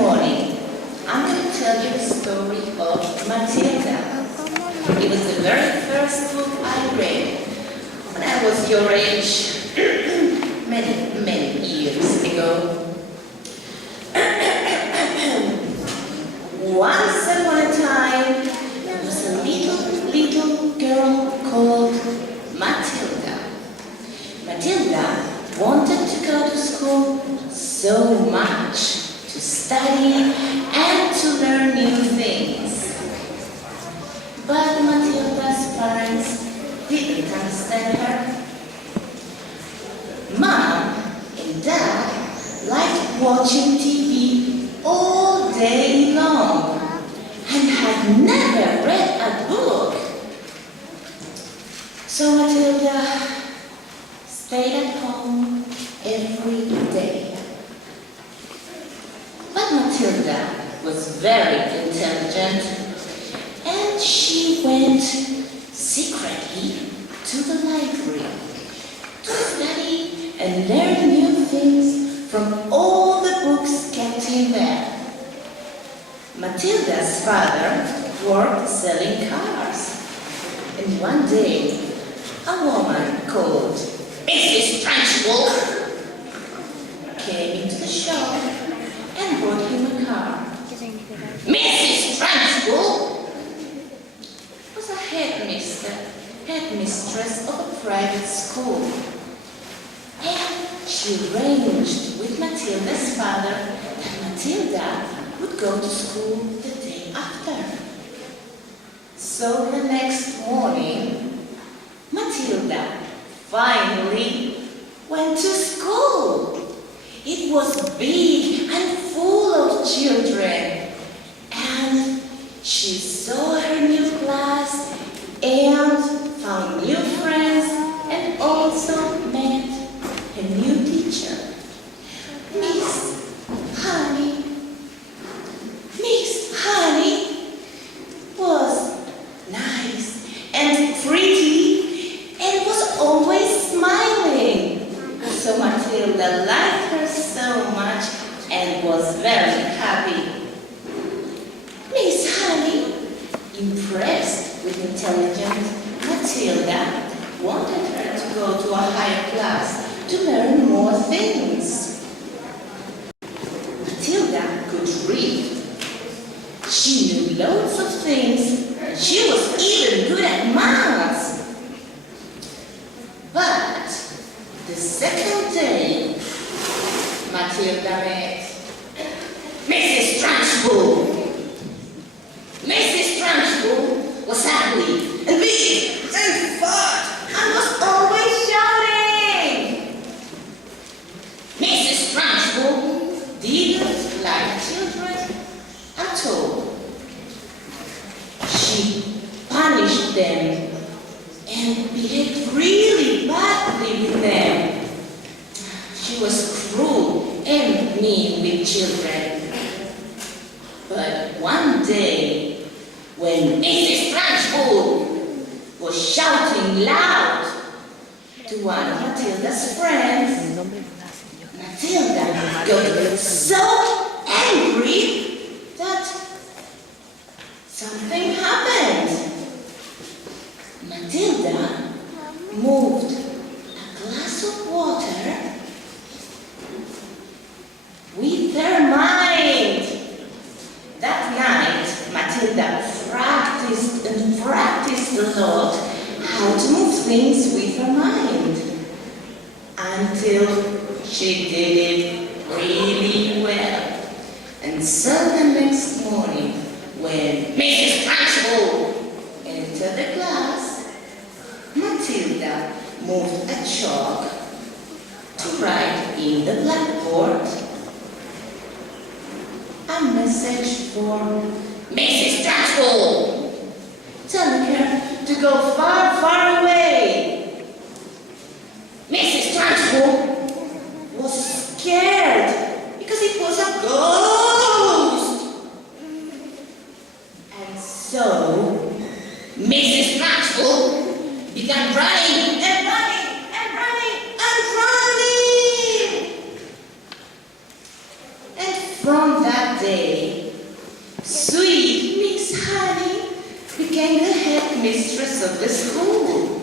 morning, I'm going to tell you the story of Matilda. It was the very first book I read when I was your age, many years ago. Once upon a time, there was a little girl called Matilda. Matilda wanted to go to school so much, to study and to learn new things. But Matilda's parents didn't understand her. Mom and Dad liked watching TV all day long and had never read a book. So Matilda stayed at home every day. But Matilda was very intelligent, and she went secretly to the library to study and learn new things from all the books kept in there. Matilda's father worked selling cars, and one day a woman called Mrs. Trunchbull came into the shop and bought him a car. Mrs. Trunchbull was a headmistress of a private school, and she arranged with Matilda's father that Matilda would go to school the day after. So the next morning, Matilda finally went to school. It was big and full of children, and she saw her new class and found new friends and also met a new teacher. Miss Honey was nice and pretty and was always smiling. So Matilda liked her so much and was very happy. Miss Honey, impressed with intelligent Matilda, wanted her to go to a higher class to learn more things. Matilda could read. She knew loads of things, and she was even good at maths. But the second day, Matilda met Mrs. Trunchbull. Mrs. Trunchbull was ugly and big and fat and was always shouting. Mrs. Trunchbull didn't like children at all. She punished them and behaved really badly with them. She was cruel and mean with children. But one day, when Mrs. Trunchbull was shouting loud to one of Matilda's friends, Matilda got so angry that something happened. Matilda moved a glass of water with her mind. That night, Matilda practiced a lot how to move things with her mind until she did it really well. And so the next morning, when Mrs. Trunchbull entered the class, Matilda moved a chalk to write in the blackboard a message for Mrs. Trunchbull, telling her to go far, far away. Mrs. Trunchbull was scared because it was a ghost. And so Mrs. Trunchbull began running and running and running and running. And from that day, day, sweet Miss Honey became the headmistress of the school.